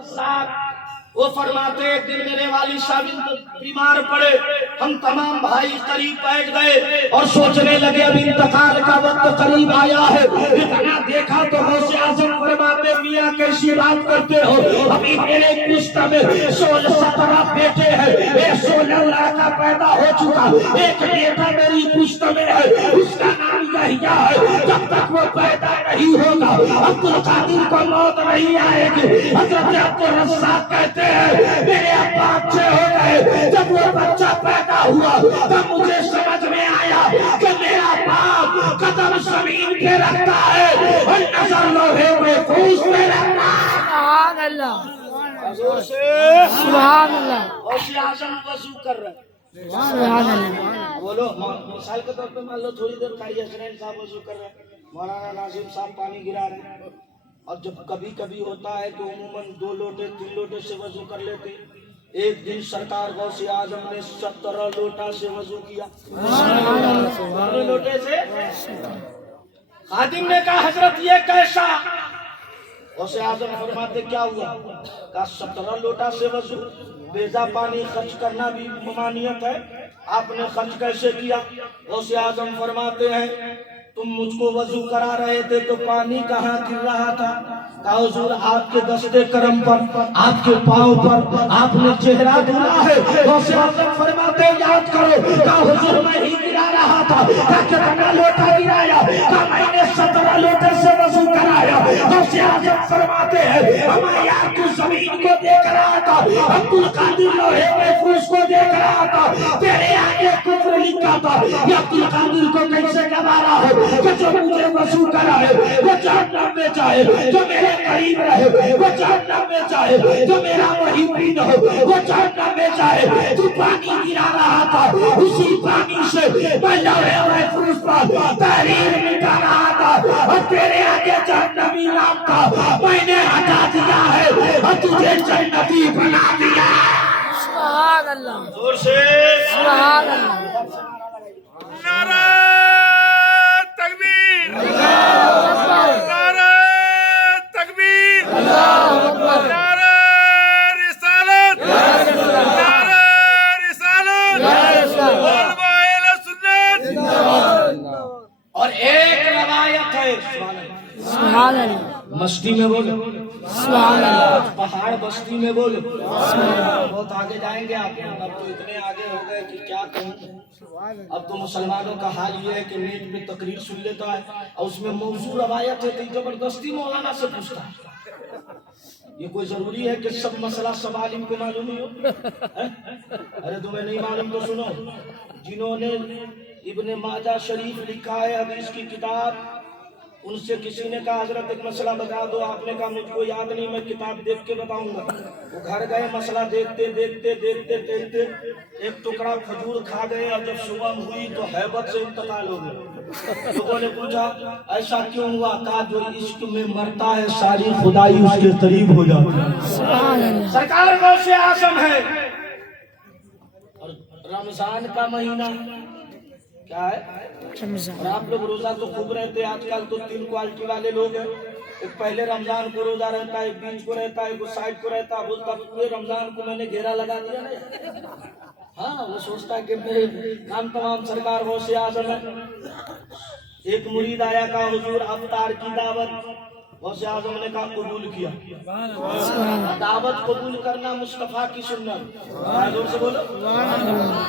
الرزاق وہ فرماتے ایک دن میرے والد صاحب بیمار پڑے، ہم تمام بھائی قریب بیٹھ گئے اور سوچنے لگے اب انتقال کا وقت قریب آیا ہے۔ اتنا دیکھا تو غوث اعظم فرماتے میاں کیسی بات کرتے ہو، ابھی میرے پشت میں 16-17 بیٹے ہیں، ایک 16 لڑکا پیدا ہو چکا، ایک بیٹا میری پشت میں ہے، اس کا نام یحییٰ ہے، جب تک وہ پیدا نہیں ہوگا عبد القادر کو موت نہیں آئے گی۔ حضرت عبد الرزاق کہتے میرے ابا اچھے ہو گئے، جب وہ بچہ پیدا ہوا تب مجھے سمجھ میں آیا کہ میرا باپ قدم زمین پہ رکھتا ہے اور نظر لوہے محفوظ پہ رکھتا ہے۔ سبحان اللہ، سبحان اللہ، غوث اعظم وضو کر رہے ہیں، سبحان اللہ، بولو مثال کے طور پہ مان لو تھوڑی دیر قاری حسنین صاحب وضو کر رہے ہیں، مولانا ناظم صاحب پانی گرا رہے ہیں، اور جب کبھی کبھی ہوتا ہے تو عموماً 2 لوٹے 3 لوٹے سے وضو کر لیتے۔ ایک دن سرکار غوث اعظم نے 17 لوٹا سے وضو کیا، 17 لوٹے سے۔ خادم نے کہا حضرت یہ کیسا؟ غوث اعظم فرماتے کیا ہوا؟ کہا 17 لوٹا سے وضو، بیضا پانی خرچ کرنا بھی ممانعت ہے، آپ نے خرچ کیسے کیا؟ غوث اعظم فرماتے ہیں تم مجھ کو وضو کرا رہے تھے تو پانی کہاں گر رہا تھا؟ کہا حضور آپ کے دستے کرم پر، آپ کے پاؤں پر آپ نے چہرہ دھلا ہے۔ غوث اعظم فرماتے یاد کرو، کہا حضور میں ہی گرا رہا تھا، کہا کتنا لوٹا گرایا؟ کہا میں نے 17 لوٹے سے وضو کرایا۔ غوث اعظم فرماتے ہیں ہمارے یار تو زمین کو دیکھ رہا تھا، عبد القادر لوہے محفوظ کو دیکھ رہا تھا، تیرے آگے کفر لکھا تھا، یہ عبد القادر کو کیسے گوارا ہے کہ جو مجھے وضو کرائے وہ جہنم میں جائے، جو میرے قریب رہے وہ جہنم میں جائے، جو میرا محبین ہو وہ جہنم میں جائے۔ تو پانی گرا رہا تھا، اسی پانی سے میں لوہے محفوظ پر تحریر مٹا رہا تھا، اور تیرے آگے جہنمی نام تھا، میں نے ہٹا دیا ہے اور تجھے جنتی بنا دیا ہے۔ سبحان اللہ، زور سے سبحان اللہ، نعرہ تکبیر، اللہ اکبر، نعرہ تکبیر، اللہ اکبر، نعرہ رسالت، نعرہ رسالت، علماء اہل سنت۔ اور ایک روایت ہے سبحان اللہ، مستی میں بولو، سبحان اللہ، پہاڑ بستی میں بولو، بہت آگے جائیں گے آپ، اب تو اتنے آگے ہو گئے کہ کیا کہوں۔ اب تو مسلمانوں کا حال یہ ہے کہ نیٹ میں تقریر سن لیتا ہے اور اس میں موضوع روایت ہے تو زبردستی مولانا سے پوچھتا ہے۔ یہ کوئی ضروری ہے کہ سب مسئلہ سب عالم کو معلوم ہی ہو؟ ارے تمہیں نہیں معلوم تو سنو، جنہوں نے ابن ماجہ شریف لکھا ہے حدیث کی کتاب، ان سے کسی نے کہا حضرت ایک مسئلہ بتا دو، آپ نے کہا مجھ کو یاد نہیں، میں کتاب دیکھ کے بتاؤں گا۔ وہ گھر گئے، مسئلہ دیکھتے دیکھتے دیکھتے دیکھتے ایک ٹکڑا کھجور کھا گئے، اور جب صبح ہوئی تو ہیبت سے انتقال ہو گیا۔ لوگوں نے پوچھا ایسا کیوں ہوا؟ کہا جو عشق میں مرتا ہے ساری خدائی اس کے قریب ہو جاتی ہے۔ سبحان اللہ، سرکار غوث اعظم ہے۔ اور رمضان کا مہینہ کیا ہے؟ اور آپ لوگ روزہ تو خوب رہتے، آج کل تو 3 کوالٹی والے لوگ ہیں، ایک پہلے رمضان کو روزہ رہتا ہے، ایک بیچ کو رہتا ہے، ایک سائڈ کو رہتا ہے، بولتا پورے رمضان کو میں نے گھیرا لگا دیا نا۔ ہاں وہ سوچتا ہے کہ میرے کام تمام سرکار غوث اعظم ہے۔ ایک مرید آیا، کہا حضور افطار کی دعوت، غوث اعظم نے کہا قبول کیا۔ دعوت قبول کرنا مصطفیٰ کی سنت، زور سے بولو،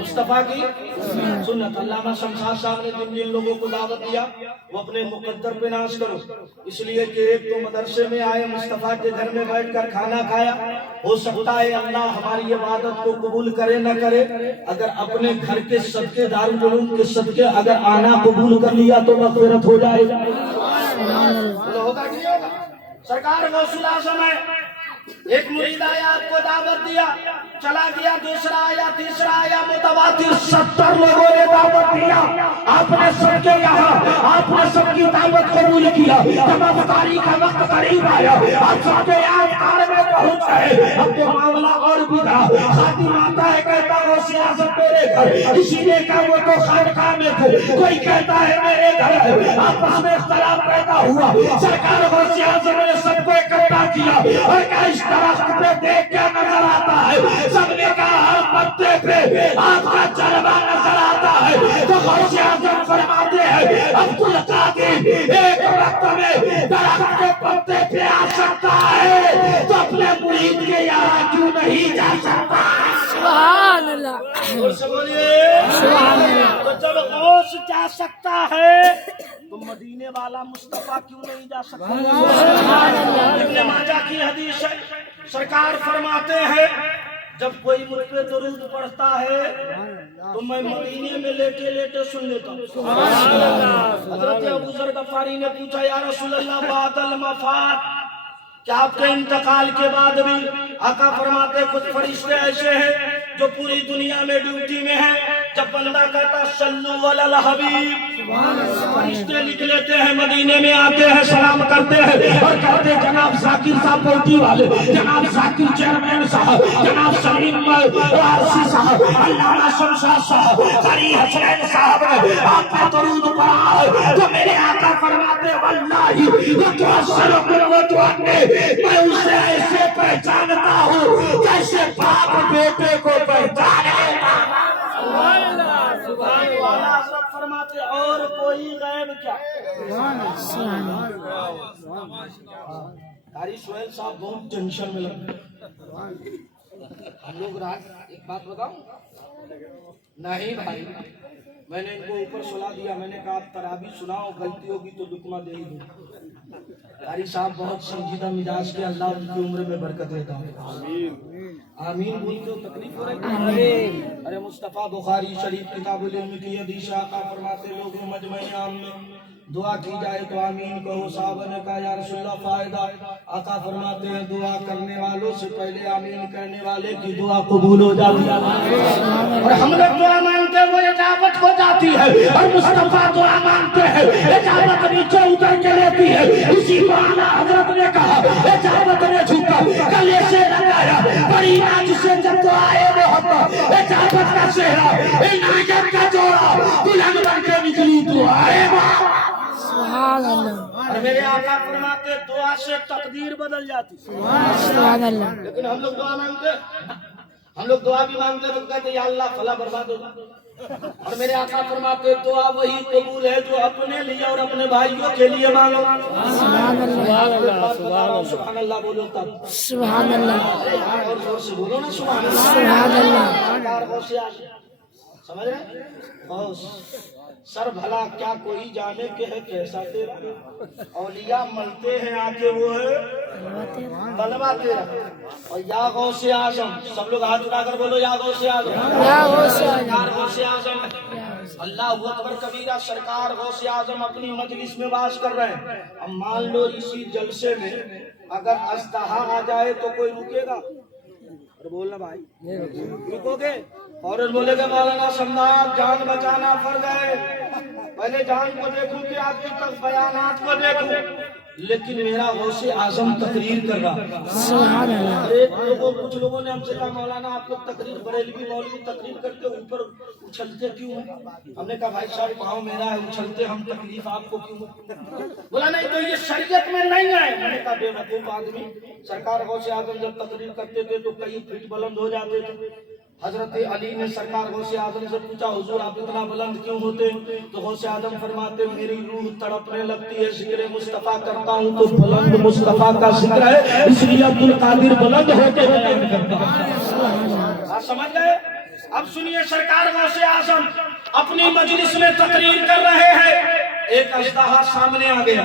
مصطفیٰ کی سنت۔ علامہ شمشاد صاحب نے جن لوگوں کو دعوت دیا وہ اپنے مقدر پہ ناز کرو، اس لیے کہ ایک تو مدرسے میں آئے، مصطفیٰ کے گھر میں بیٹھ کر کھانا کھایا، ہو سکتا ہے اللہ ہماری عبادت کو قبول کرے نہ کرے، اگر اپنے گھر کے صدقے دارالعلوم کے صدقے اگر آنا قبول کر لیا تو مغفرت ہو جائے گا۔ ہوگا کہ نہیں ہوگا؟ سرکار غوث اعظم ہے۔ ایک مرید آیا، آپ کو دعوت دیا، چلا گیا، دوسرا آیا، تیسرا آیا، متواتر 70 لوگوں نے دعوت دیا، آپ نے سب کے یہاں، آپ نے سب کی دعوت قبول کیا۔ جب افطاری کا وقت قریب آیا، آپ سب افطار میں پہنچ گئے، اب تو معاملہ اور بگڑا۔ خادم آتا ہے، کہتا غوث اعظم میرے گھر، کسی نے کہا وہ تو خانقاہ میں تھے، کوئی کہتا ہے میرے گھر ہے، آپس میں اختلاف پیدا ہوا۔ سرکار غوث اعظم نے سب کو اکٹھا کیا اور کہا اس درخت پہ دیکھ کے نظر آتا ہے. سب نے کہا ہر پتے پہ آپ کا جلوہ نظر آتا ہے. تو غوث اعظم فرماتے ہیں عبد القادر ایک وقت میں درخت کے پتے پہ آ سکتا ہے تو اپنے مرید کے یہاں کیوں نہیں جا سکتا؟ سبحان اللہ سبحان اللہ. تو جب غوث جا سکتا ہے تو مدینے والا مصطفیٰ کیوں نہیں جا سکتا؟ ابن ماجہ کی حدیث ہے، سرکار فرماتے ہیں جب کوئی مجھ پہ درود پڑھتا ہے تو میں مدینے میں لیٹے لیٹے سن لیتا ہوں. حضرت ابو ذر غفاری نے پوچھا یا رسول اللہ بعد المفات، کیا آپ کے انتقال کے بعد بھی؟ آقا فرماتے کچھ فرشتے ایسے ہیں جو پوری دنیا میں ڈیوٹی میں ہیں، جب بندہ کہتا صلو علی الحبیب فرشتے لکھ لیتے ہیں، مدینے میں آتے ہیں، سلام کرتے ہیں اور کہتے ہیں جناب ذاکر صاحب پوٹی والے، جناب ذاکر چیئرمین صاحب، جناب سلیم وارسی صاحب، علامہ شمشاد صاحب، قاری حسین صاحب نے آپ پہ درود پڑھا ہے. تو میرے آقا فرماتے واللہ وتوسل بالوتونے، میں اسے ایسے پہچانتا ہوں جیسے باپ بیٹے کو پہچانے. حضرت فرماتے اور کوئی غیب کیا؟ قاری سہیل صاحب بہت ٹینشن میں لگے. ہم لوگ رات ایک بات بتاؤں؟ نہیں بھائی، میں نے ان کو اوپر سلا دیا، میں نے کہا آپ تراویح سناؤ، غلطی ہوگی تو لقمہ دے ہی دوں. قاری صاحب بہت سنجیدہ مزاج کے، اللہ ان کی عمر میں برکت دیتا ہوں. آمین بولتے ہو، تکلیف ہو رہی ہے؟ ارے مصطفیٰ بخاری شریف کتاب العلم کی حدیث، آقا فرماتے لوگ مجمع عام میں دعا کی جائے تو آمین کہو. صحابہ نے کہا یا رسول اللہ فائدہ؟ آقا فرماتے ہیں دعا کرنے والوں سے پہلے آمین کہنے والے کی دعا قبول ہو جاتی ہے، اور ہم لوگ دعا مانتے وہ اجابت ہو جاتی ہے، اور مصطفیٰ دعا مانتے ہیں اجابت نیچے اتر کے لیتی ہے. اسی کو اعلیٰ حضرت نے کہا اجابت نے جھکا گلے سے لگایا، بڑی ناز سے جب دعائے محبت اجابت کا چہرہ عنایت کا جوڑا بلند بن کے نکلی دعائے محبت. سبحان اللہ اور میرے آقا فرماتے دعا سے تقدیر بدل جاتی. سبحان اللہ. لیکن ہم لوگ دعا مانگتے، ہم لوگ دعا بھی مانگتے تو کہتے یا اللہ فلاں برباد ہو جائے. اور میرے آقا فرماتے دعا وہی قبول ہے جو اپنے لیے اور اپنے بھائیوں کے لیے مانگو. سبحان اللہ سبحان اللہ بولو تب. سبحان اللہ اور زور سے بولو نا سبحان اللہ. سبحان اللہ. سرکار غوث اعظم، سمجھ رہے؟ غوث سر بھلا کیا کوئی جانے کے ہے کیسا تیرا، اولیاء ملتے ہیں آ کے وہ ہے بلوا تیرا. اور یا غوث اعظم، سب لوگ ہاتھ اٹھا کر بولو یا غوث اعظم. یا غوث اعظم. سرکار غوث اعظم اللہ اکبر کبیرہ. سرکار غوث اعظم اپنی مجلس میں واز کر رہے ہیں. اب مان لو اسی جلسے میں اگر اژدہا آ جائے تو کوئی رکے گا؟ بولنا بھائی، رکو گے؟ فوراً بولے گا مولانا سمجھایا جان بچانا فرض ہے، پہلے جان کو دیکھوں کہ آپ کی تک بیانات کو دیکھوں. لیکن میرا غوث اعظم تقریر کر رہا. سبحان اللہ. کچھ لوگوں نے ہم سے کہا مولانا آپ لوگ تقریر بریلوی مولوی تقریر کرتے اوپر اچھلتے کیوں ہیں؟ ہم نے کہا بھائی صاحب پاؤں میرا ہے اچھلتے ہم، تکلیف آپ کو کیوں؟ بولا نہیں تو یہ شریعت میں نہیں ہے. میں نے کہا بے وقوف آدمی، سرکار غوث اعظم جب تقریر کرتے تھے تو کئی فٹ بلند ہو جاتے تھے. حضرت علی نے سرکار غوث اعظم سے پوچھا حضور آپ اتنا بلند کیوں ہوتے؟ تو غوث اعظم فرماتے میری روح تڑپنے لگتی ہے، ذکر مصطفیٰ کرتا ہوں تو بلند مصطفیٰ کا ذکر ہے، اس لیے عبد القادر بلند ہو کے بیان کرتا ہے. آپ سمجھ گئے؟ اب سنیے سرکار غوث اعظم اپنی مجلس میں تقریر کر رہے ہیں. ایک اژدہا سامنے آ گیا،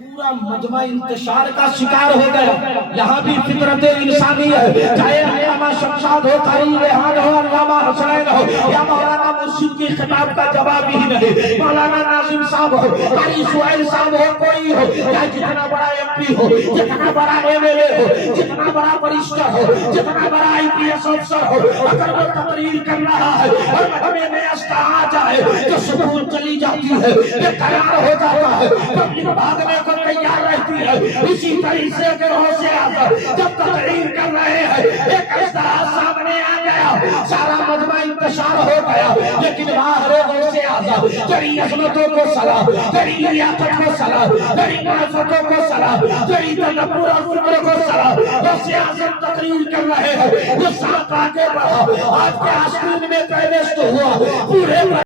پورا مجمع انتشار کا شکار ہو گیا. یہاں بھی فطرت انسانی ہے، چاہے علامہ شمشاد ہو، قاری ریحان ہو، علامہ حسین ہو، یا مولانا مرشد کی خطاب کا جواب ہی نہیں، مولانا ناظم صاحب ہو، قاری سہیل صاحب ہو، کوئی ہو، یا جتنا بڑا ایم پی ہو، جتنا بڑا ایم ایل اے ہو، جتنا بڑا بریسٹر ہو، جتنا بڑا آئی پی ایس افسر ہو، اگر وہ تقریر کر رہا ہے اور مجمع میں اژدہا جائے تو سکون چلی جاتی ہے، بے قرار ہو جاتا ہے، پبلک بھاگنے کو تیار رہتی ہے. اسی طریقے سے غوث اعظم جب تقریر کر رہے ہیں ایک اژدہا سامنے آ گیا، سارا مجمع انتشار ہو گیا، لیکن باہر غوث اعظم تیری عظمتوں کو سلام، تیری لیاقت کو سلام، تیری معرفتوں کو سلام، تیری تدبر اور فکر کو سلام۔ غوث اعظم تقریر کر رہے ہیں، وہ ساتھ آگے بڑھا، آج کے آسمان میں پیوست ہوا، پورے